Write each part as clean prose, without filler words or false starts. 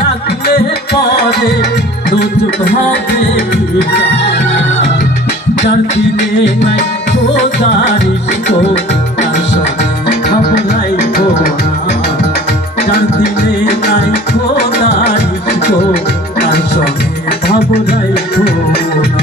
লাগলে পরে দুচুক হবে যার দিলে নাই খোদার ইশক তার সঙ্গে ঘাবড়াইব না যার দিলে নাই খোদার ইশক তার সঙ্গে ঘাবড়াইব না।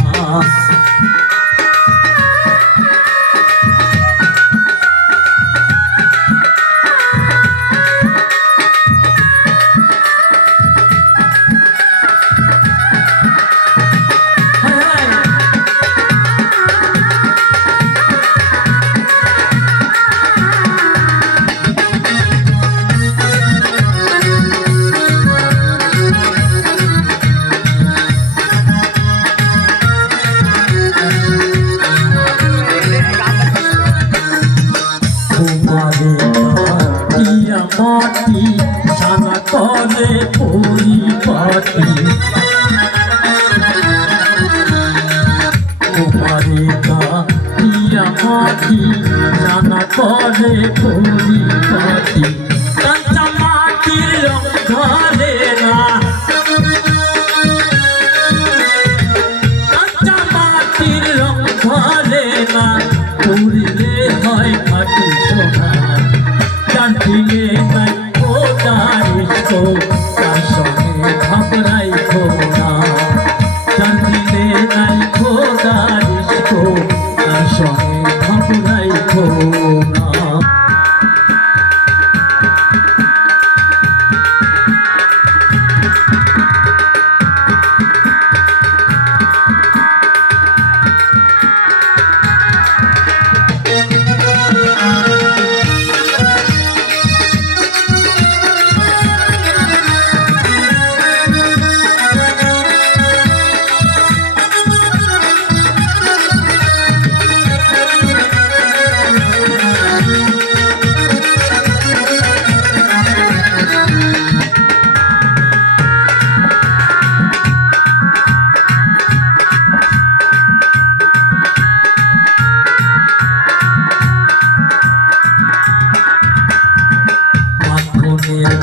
মাটি ছানা করে পরিপাটি তোমারে কাটিয়া মাটি ছানা করে পরিপাটি কাঁচা মাটির রং ধরে না কাঁচা মাটির রং ধরে না পুরিলে হয় খাটি সোনা যার দিলে নাই খোদার ইশক তার সঙ্গে ঘাবড়াইব না যার দিলে নাই খোদার ইশক তার সঙ্গে ঘাবড়াইব না।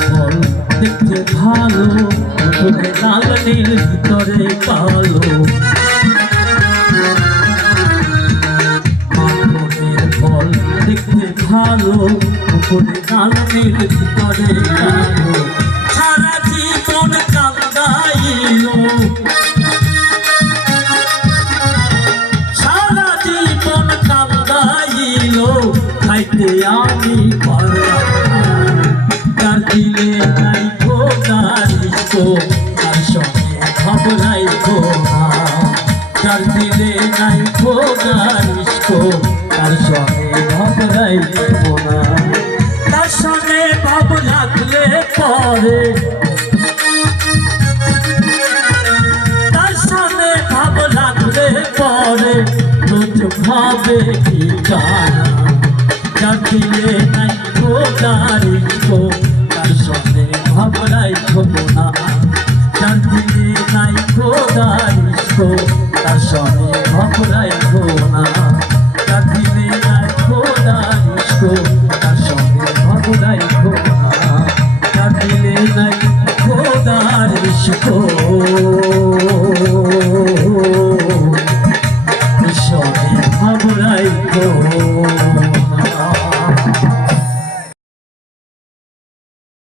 ফল দেখতে ভালো উপরে লাল নীল ভিতরে কালো মাখনের ফল দেখতে ভালো উপরে লাল নীল ভিতরে কালো সারা জীবন কান্দাইল সারা জীবন কান্দাইল খাইতে আমি পারলাম যার দিলে নাই খোদার ইশক তার সঙ্গে ঘাবড়াইব না যার দিলে নাই খোদার ইশক তার সঙ্গে ঘাবড়াইব না তার সঙ্গে ভাব লাগলে পরে তার সঙ্গে ভাব লাগলে পরে দুচোখ হবে কি জানা যার দিলে নাই খোদার ইশক তার সঙ্গে ঘাবড়াইব না।